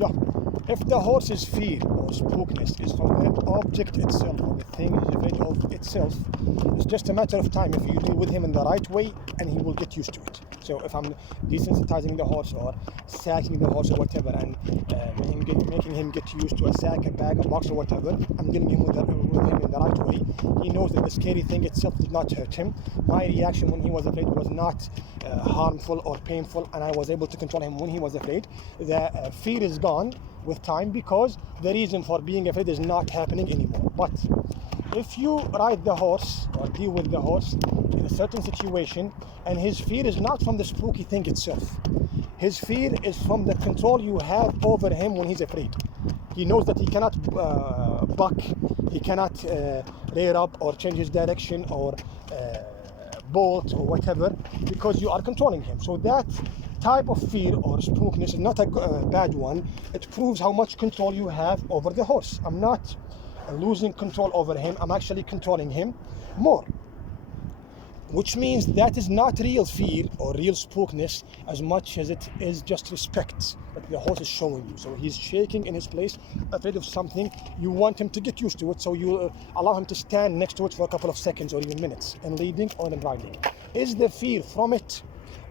Yeah. If the horse's fear or spookiness is from the object itself, or the thing he's afraid of itself, it's just a matter of time if you deal with him in the right way, and he will get used to it. So if I'm desensitizing the horse or sacking the horse or whatever, and making him get used to a sack, a bag, a box or whatever, I'm dealing with him in the right way. He knows that the scary thing itself did not hurt him. My reaction when he was afraid was not harmful or painful, and I was able to control him when he was afraid. The fear is gone with time because the reason for being afraid is not happening anymore. But if you ride the horse or deal with the horse in a certain situation, and his fear is not from the spooky thing itself, his fear is from the control you have over him when he's afraid. He knows that he cannot buck, he cannot rear up or change his direction or bolt or whatever, because you are controlling him. So that type of fear or spookiness is not a bad one. It proves how much control you have over the horse. I'm not losing control over him, I'm actually controlling him more, which means that is not real fear or real spookiness as much as it is just respect that the horse is showing you. So he's shaking in his place, afraid of something. You want him to get used to it, so you allow him to stand next to it for a couple of seconds or even minutes in leading or in riding. Is the fear from it,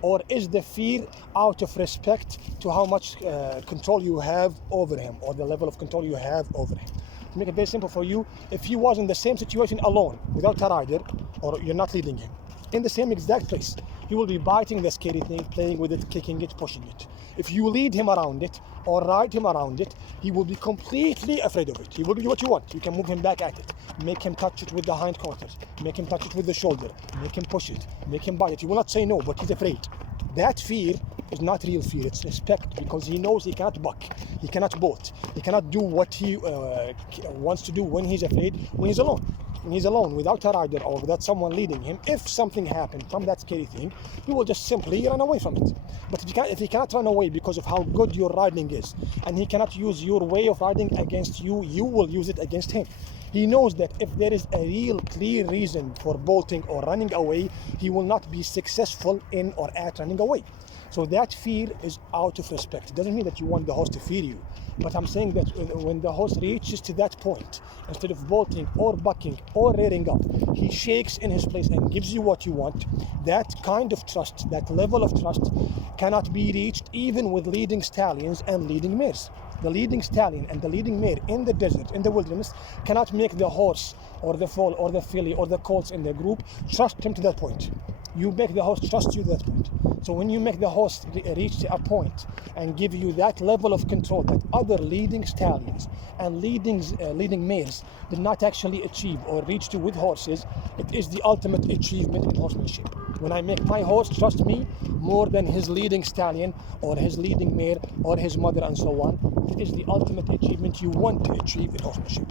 or is the fear out of respect to how much control you have over him, or the level of control you have over him? To make it very simple for you, if he was in the same situation alone, without a rider, or you're not leading him, in the same exact place, he will be biting the scary thing, playing with it, kicking it, pushing it. If you lead him around it or ride him around it, he will be completely afraid of it. He will do what you want. You can move him back at it, make him touch it with the hind quarters, make him touch it with the shoulder, make him push it, make him bite it. He will not say no, but he's afraid. That fear is not real fear, it's respect, because he knows he cannot buck, he cannot bolt, he cannot do what he wants to do when he's afraid, when he's alone. When he's alone, without a rider or without someone leading him, if something happened from that scary thing, he will just simply run away from it. But if he cannot run away because of how good your riding is, and he cannot use your way of riding against you, you will use it against him. He knows that if there is a real clear reason for bolting or running away, he will not be successful in or at running away. So that fear is out of respect. It doesn't mean that you want the horse to fear you, but I'm saying that when the horse reaches to that point, instead of bolting or bucking or rearing up, he shakes in his place and gives you what you want. That kind of trust, that level of trust, cannot be reached even with leading stallions and leading mares. The leading stallion and the leading mare in the desert, in the wilderness, cannot make the horse or the foal or the filly or the colts in the group trust him to that point. You make the horse trust you to that point. So when you make the horse reach a point and give you that level of control that other leading stallions and leading mares did not actually achieve or reach to with horses, it is the ultimate achievement in horsemanship. When I make my horse trust me more than his leading stallion or his leading mare or his mother and so on, it is the ultimate achievement you want to achieve in horsemanship.